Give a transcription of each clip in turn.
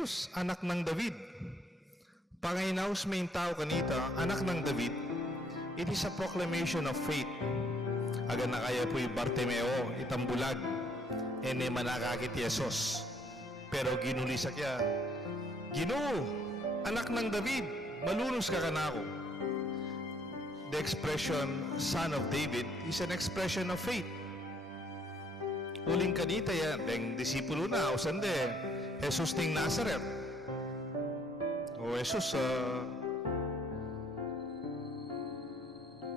Jesus, anak ng David. Panginaus may tao kanita, anak ng David, it is a proclamation of faith. Aga na kaya po'y Bartimeo, itambulag, ene manakakit Jesus. Pero ginuli sa kya, Ginoo, anak ng David, malunos ka kanako. The expression, son of David, is an expression of faith. Uling kanita yan, deng disipulo na, o sande, Jesus ting Nazareth. O Jesus,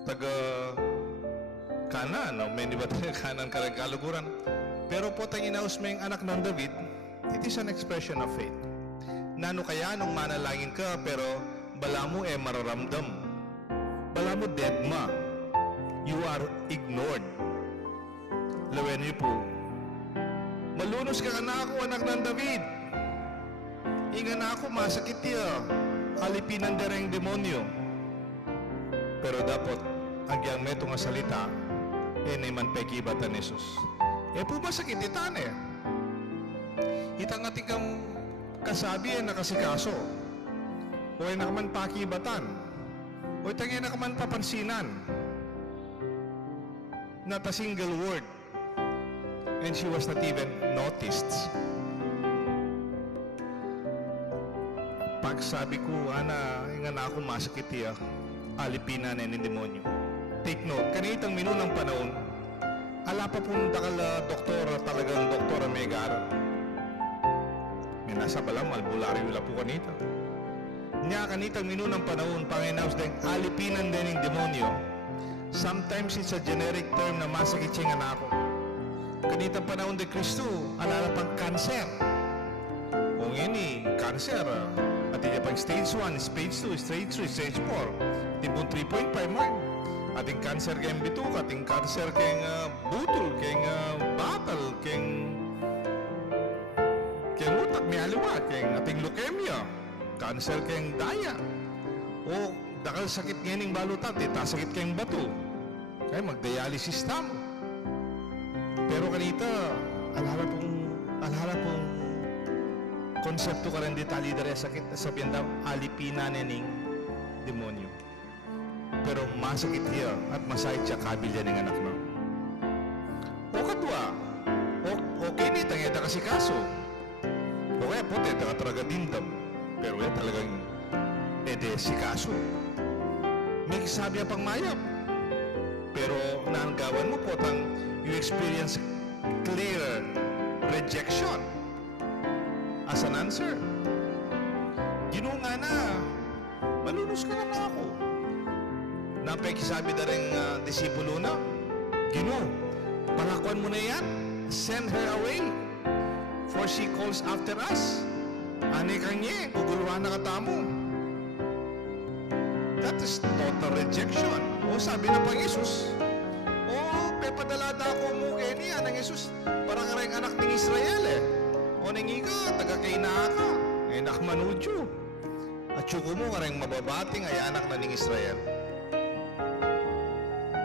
taga kanan, no? May ba tayo kanan kaluguran? Pero po tayong inaus may anak ng David, it is an expression of faith. Nano kaya nung manalangin ka, pero bala mo mararamdam. Bala mo dead ma. You are ignored. Lawen niyo po, malunos ka na ako, anak ng David. Inga na ako, masakit niya. Alipinan dereng demonyo. Pero dapat, agyang meto nga salita, naiman pekibatan Jesus. Po masakit itan Itang ating kang kasabi nakasikaso. O nakaman pakibatan. O itang nakaman papansinan. Not a single word. And she was not even noticed. Pag sabi ko, ana, nga na ako masakit iya, alipinan ng demonyo. Take note, kanitang minunang panahon, ala pa pong dakal doktor, talagang doktor ang may gara. May nasa balang malbularyo wala po kanita. Nya kanitang minunang panahon, Panginoon deng alipinan din ng demonyo. Sometimes it's a generic term na masakit siya nga ako. Kanitang panahon de Kristo, alala pang cancer. Kung ini, cancer, at iya pang stage 1, stage 2, stage 3, stage 4, tipong 3.5 mark. Ating cancer kayong bituk, ating cancer kayong butol, kayong batal, kayong utak may aliwa, kayong ating leukemia, cancer kayong daya. O dakal sakit ngayon ng balutan, sakit kayong bato. Kaya mag-dialysis tamo. Pero kanita, alhala pong konsepto ka rin detalye dari sakit, sabihin daw, alipinan ng demonyo. Pero masakit niya at masakit siya kabilya ng anak mo. O katwa, okay ni tangeta kasi kaso. O kaya po, teta ka talaga dindam. Pero kaya talagang si kaso. May sabi pang mayap. Pero naanggawan mo po you experience clear rejection as an answer. Ginoo nga na, malunos ka na ako. Napakisabi na rin disipulo na, Ginoo, palakuan mo na yan, send her away, for she calls after us. Ani kanya, guguluhan na katamo. That is total rejection. O sabi na pang Jesus, pepadalada ako mo kaya niya ng Jesus, para ka rin anak ng Israel O nangiga, taga kay Naaka, anak manudyo. At syuko mo ka rin mababating ay anak na ng Israel.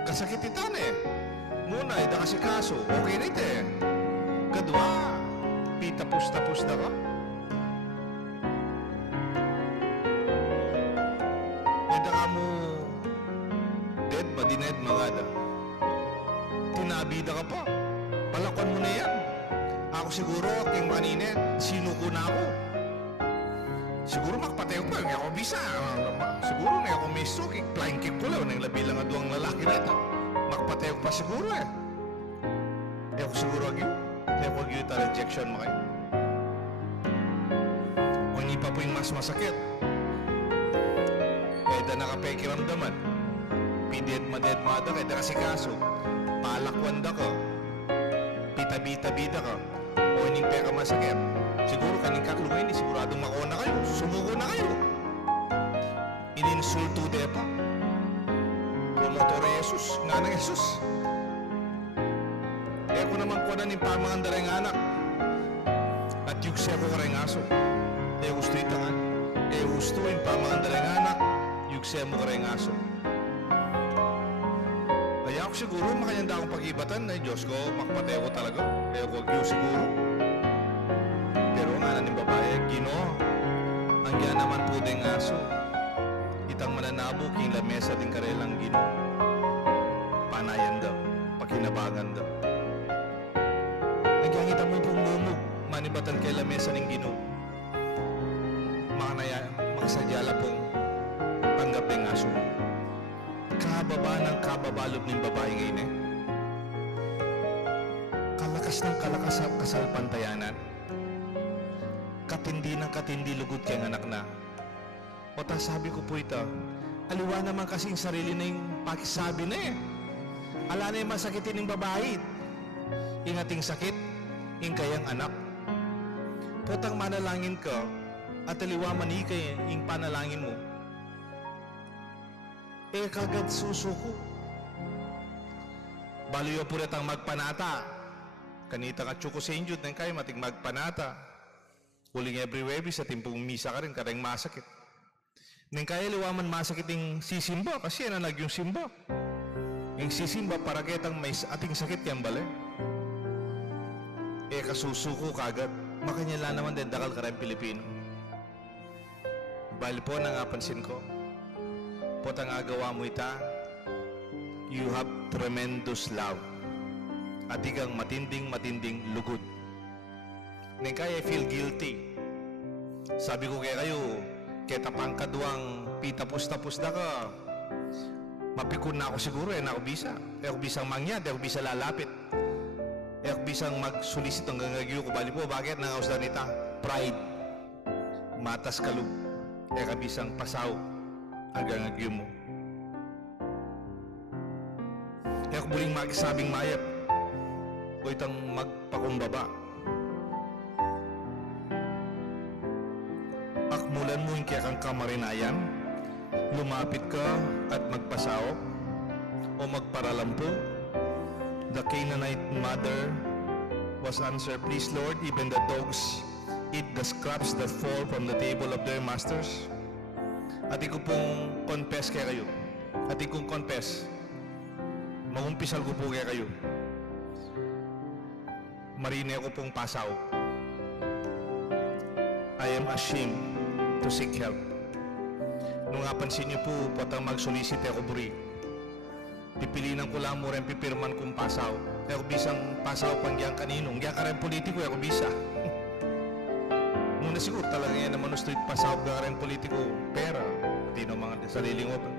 Kasakitan Muna, ida kasi kaso, okay na ito Kadwa, pitapos-tapos na ka. Ida ka mo, dead ba, dined magada. Tinabida ka pa. Palakon mo na yan. Ako siguro, king manine, sino ko na ako. Siguro makapatay ko pa, nga ako bisa. Siguro na ako may stroke, flying kick ko lang, nang labi lang aduang lalaki na ito. Makapatay ko pa siguro ako siguro agyo. Ako agyo ita rejection mo kayo. O hindi pa po yung mas masakit. Da nakapekiramdaman. Pided mada, kaya kasi kaso. Palakwanda ka. Pita-bita-bita ka. O hindi peka masakit. Siguro kaning kaluhay ni siguradong makuha na kayo. Sumuko na kayo. Ininsulto de pa. Promotor Jesus. Nga ng Jesus. Ko naman ko na ni pamanganda rin anak. At yung siya ko ka rin aso. Gusto itangan. Gusto yung pamanganda rin anak. Yung siya mo ka rin aso. Kaya ako siguro makanyanda akong pag-ibatan. Diyos ko, makapatay ko talaga. Kaya ko agyo siguro. Pero nga na ng babae, Ginoo, ang yan naman po ding aso. Itang mananabo king lamesa din karelang Ginoo. Panayan daw, pakinabagan daw. Nagyangita mo pong mumug, manibatan kay lamesa ng Ginoo. Makasadyala pong tanggap ng aso. Kababa ng kababalob ng babae ngayon eh. Kalakas ng kalakas sa kasalpantayanan. Katindi ng katindi lugod kay anak na. O ta sabi ko po ito, aliwa naman kasing sarili na yung pakisabi na eh. Ala na yung masakitin ng babae. Ingating sakit, yung kayang anak. Putang manalangin ka, at aliwa manikay yung panalangin mo. Eh kagad susuko. Baliyo po rin ang magpanata. Kanita ka tsuko sa injud, nang kayo mating magpanata. Uling every Webis at timpong misa ka rin, karang masakit. Nang kaya liwaman masakit yung sisimba, kasi yan ang yung simba. Yung sisimba, para kitang may ating sakit yan bale. Eh kasusuko kagad. Makanyala naman din dakal ka rin Pilipino. Bali po na nga pansin ko. Pota nga gawa mo ita, you have tremendous love. At ikang matinding lugod. Nang kaya feel guilty. Sabi ko kaya kayo, kaya tapang kaduang pitapos-tapos na ka, mapikon na ako siguro, na ako bisa. Ako bisang mangyad, ako bisa lalapit. Ako bisang magsulisit ang gangagyo ko. Bali po, bakit nangausdan nita? Pride. Matas kalug. Ako bisang pasaw ang gangagyo mo. Ako buling magisabing mayap. O itang magpakumbaba. Akmulan mo yung kaya kang kamarinayan, lumapit ka at magpasaok o magparalampo. The Canaanite mother was answered, please Lord, even the dogs eat the scraps that fall from the table of their masters. At ko pong confess kaya kayo. At kong confess, magumpisal ko po kaya kayo. Marine ako pong pasaw. I am ashamed to seek help. Nung napansin niyo po, patang mag-solicit ako buri. Pipilinan ko lang mo rin pipirman kong pasaw. Ako bisang pasaw pang giyang kaninong. Giyang ka rin politiko, ako bisa. Muna siguro talaga yan naman gusto pasaw ka rin politiko. Pera, hindi no mga sariling open.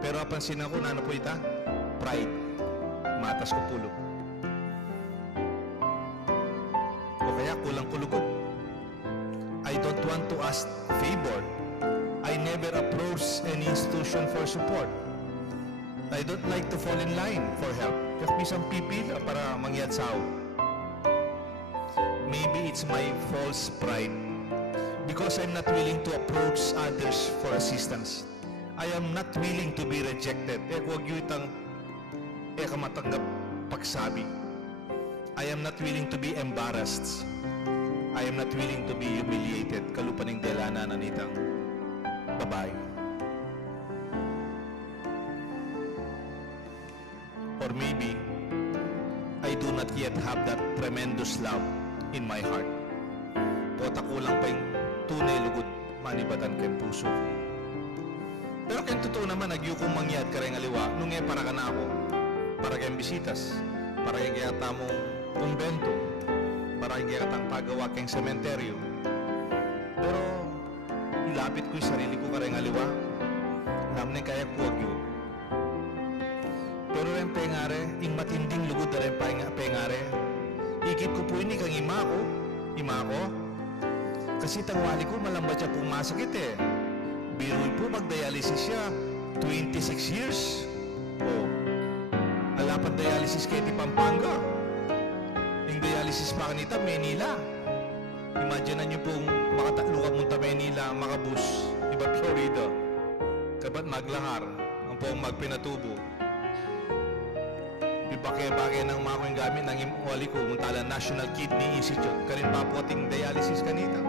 Pero napansin ako na ano po ita? Pride. Matas ko pulo. Kaya kulang kulugod. I don't want to ask favor. I never approach any institution for support. I don't like to fall in line for help. Just bisang pipila para mangyad sao. Maybe it's my false pride because I'm not willing to approach others for assistance. I am not willing to be rejected. Huwag yu itang kamatanggap pagsabi. I am not willing to be embarrassed. I am not willing to be humiliated. Kalupaning delana na nitang babae. Or maybe, I do not yet have that tremendous love in my heart. Pota kulang pa yung tunay lugod manibatan kay puso. Pero kaya totoo naman, nagyukong mangyad ka rin aliwa, nung para ka na ako, para kayong bisitas, para kaya tamong kumbento, para kaya katang pagawa kayong sementeryo. Pero, ilapit ko yung sarili ko kareng aliwa, naman kaya kuwag yun. Pero rin pengare, yung matinding lugod na rin pengare, ikit ko po ini kang ima ko, kasi tangwali ko malambat siya pong masakit eh. Biruin po magdialysis siya, 26 years. Oh, alapan dialysis kay ti Pampanga. Yung dialysis pa kanita, Manila. Imagine niyo pong makatatlo ka munta Manila, makabus, iba Florida. Kabat maglahar, ang pong magpinatubo. Ibake-bake ng mga kong gamit ng imuwali ko, muntala National Kidney Institute. Karin pa po ating dialysis kanita.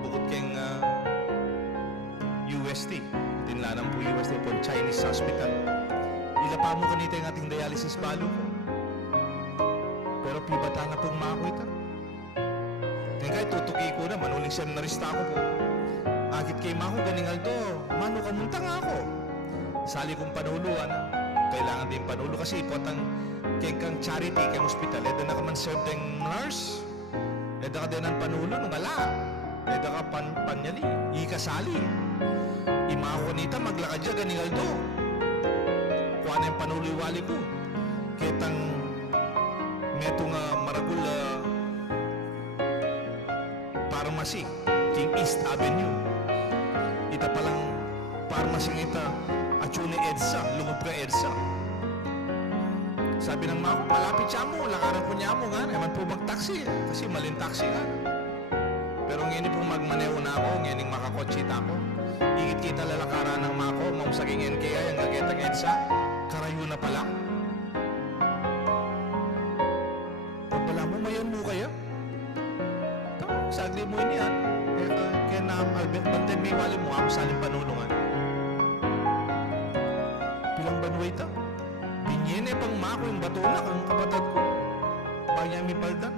Bukod keng UST. Tinlanan po UST po, Chinese Hospital. Ilapa mo kanita yung ating dialysis balo ko. Pero pibata na pong mako ito. Ngayon kahit tutok pogi ko na, manuling seminarista ako po. Agit kay Mako ganingal to, mano kamunta nga ako. Sali kong panuluan, kailangan din panulo kasi potang kang charity, kang hospital, eda na ka man serve ng nurse, eda ka din ang panulo nung ala, eda ka panyali, ikasali. Imako nita, maglakad dya ganingal to. Kuha na yung panulo iwali ko. Kitang metong maragul pharmacy, King East Avenue. Ita palang pharmacy ita, Achune EDSA, lungop ka EDSA. Sabi ng Mako, malapit siya mo, lakaran ko niya mo nga, naman po mag-taxi, kasi malin taxi nga. Pero ngayon pong magmaneho na ako, ngayon makakotsita ako. Igit kita lalakaran ng Mako, mausaging NKI, ang gagetang EDSA, karayo na pala. Pagpala mo, mayon mo kayo. Sagli mo ini yan. Kaya na Albert Banten may wali mo ako sa aling panulungan. Pilang banway ta? Binyene pang Mako yung batunak ang kapatid ko. Panya mi paldan.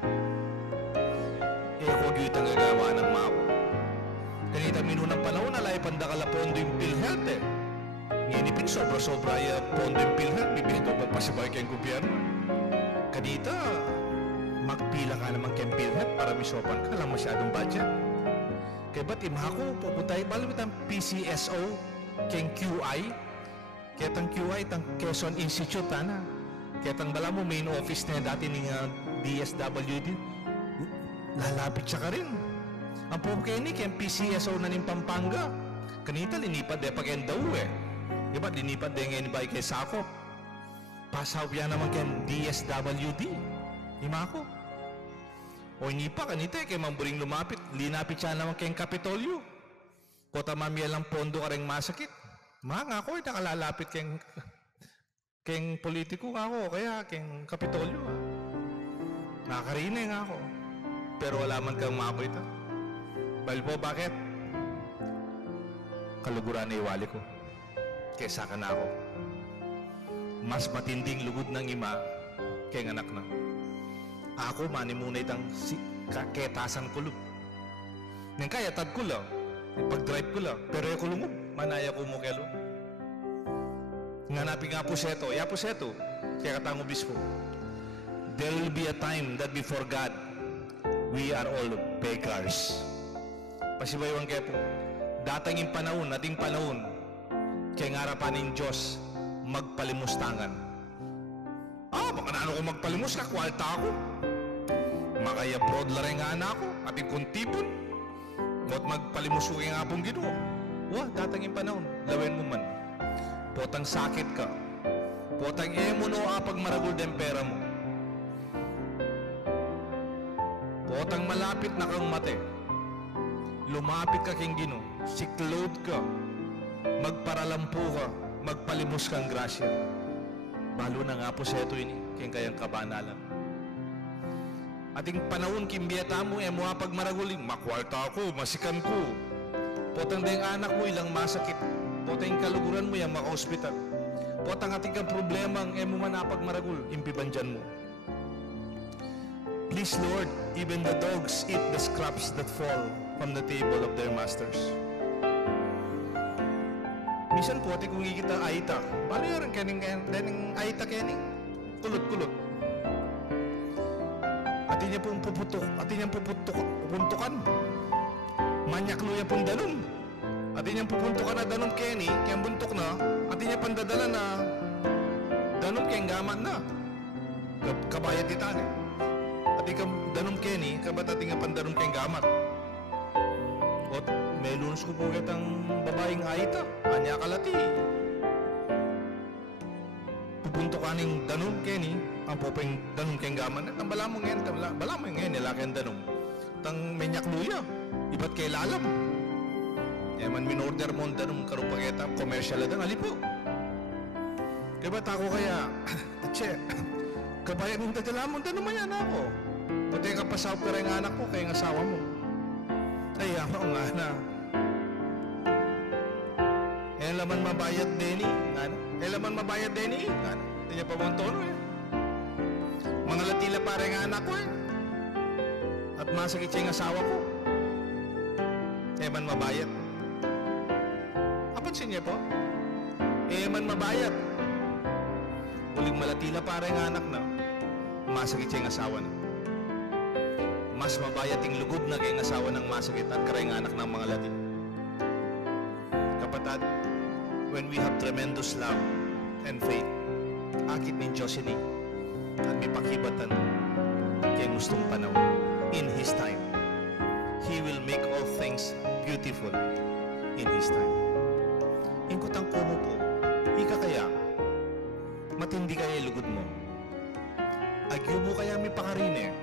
Huwag yung itang gagawa ng Mako. Kanita minunang panahon na lahi pandakala pondo yung PhilHealth eh. Nginipin sobra-sobra yung pondo yung PhilHealth. Bibito magpasabay kayong gobyerno. Kanita, magpila ka naman kayong PhilHealth para misopan ka lang masyadong budget. Kaya ba't Mako, pupuntay balamit ang PCSO, kayong QI, kaya tang QI, tang Quezon Institute, na. Kaya tang bala mo, main office na dati ng DSWD, lalapit siya ka rin. Ang po kayo ni, kayong PCSO na ng Pampanga. Kanita, linipad de pag daw eh. Diba, linipad de ngayon ba kay Sakop. Pasaw yan naman kayong DSWD. Mako. O hindi pa, kanita kay mamburing lumapit, linapit siya naman kayong Kapitolyo. Kota mamaya lang pondo ka rin masakit. Nga ako, nakalalapit kayong politiko ako, kaya kayong Kapitolyo. Nakakarinay nga ako. Pero wala man kang mapo ito. Bahil po, bakit? Kaluguran na iwali ko. Kesa ka na ako. Mas matinding lugod ng ima kayong anak na. Ako, mani muna itang kaketasan ko lo. Nang kaya tad ko lang, pag-drive ko lang, pero ako lumog, manaya ko mo kelo. Nganapi nga po seto, kaya katang obispo. There will be a time that before God, we are all beggars. Pasibaywang kaya po, datang yung panahon, ating panahon, kaya ngarapan ng Diyos, magpalimustangan. Baka na ano ko magpalimos ka, kwalta ako. Makaya broad la rin nga anak ko, ating kuntipon. Ngot magpalimusuki nga pong Ginoo. Datang yung panahon, lawin mo man. Potang sakit ka. Potang mo no apag maragul den pera mo. Potang malapit na kang mate. Lumapit ka king Ginoo. Siklod ka. Magparalampo ka. Magpalimos kang grasya. Balo na nga po sa ito ini, kayang kabanalan. Ating panahon kimbiyata mo, mo pag maraguling, makwarta ako, masikan ko. Potang dayang anak mo, ilang masakit. Potang kaluguran mo, yung maka-hospital. Potang ating kang problema, mo man apag maragul, impiban dyan mo. Please, Lord, even the dogs eat the scraps that fall from the table of their masters. Minsan po, kung ikita aita, paano yun kaning aita kaning kulot-kulot. Atin niya pong pupuntukan. Manyak luya pong danon. Atin niyang pupuntukan na danon keni, kaya buntok na, atin niya pandadala na danon kayang gaman na. Kabayat itan eh. Atin ka danon keni, kabat atin nga pandanon kayang gamat. Ot, may lunos ko po kitang babaeng aita, anya kalati. Pupunto ka ning danon keni, ang popeng danon kayang gaman. Ang bala mo ngayon, nilaki ang danon. Tang menyak luya, iba't kay lalam. Man minorder mo ang danon karupageta, commercial na alipo. Kaya ba't ako kaya, tse, kabayan yung dadala mo, danon mayan ako. Pati ka pasaw ka rin anak ko, kaya ng asawa mo. Ay, ako nga na. Laman mabayad Denny. Laman mabayad Denny. Hindi niya pa mong tono eh. Mga latila pa rin anak ko eh. At masakit siya yung asawa ko. Eman mabayat. Apansin niya po? Eman mabayat. Uling malatila para yung anak na. Masakit siya yung asawa na. Mas mabayat yung lugod na kayong asawa ng masakit at karayang anak ng mga lati. Kapatid, when we have tremendous love and faith, akit ng Diyos ini at may pakibatan kay gustong panahon in His time. He will make all things beautiful in His time. Ingkutang ko mo po, ika kaya, matindi kaya lugod mo. Agyo mo kaya may pakarine.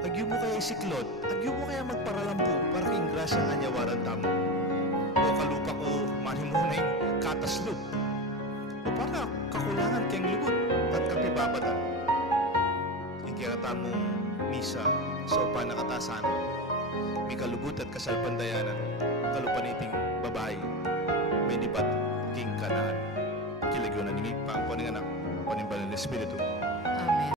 Agyo mo kaya isiklod. Agyo mo kaya magparalampo para kayong grasya anyawaran tamo. O kalupa ko manimunay kataslo. O para kakulangan kayong lugod at kapibabada. Yung kiratan mong misa sa upa na katasan. May kalugod at kasalpandayanan. Kalupaniting babae. May libat king kanaan. Kilagyo na ningig pa ang paninganak. Panimba ng Espiritu.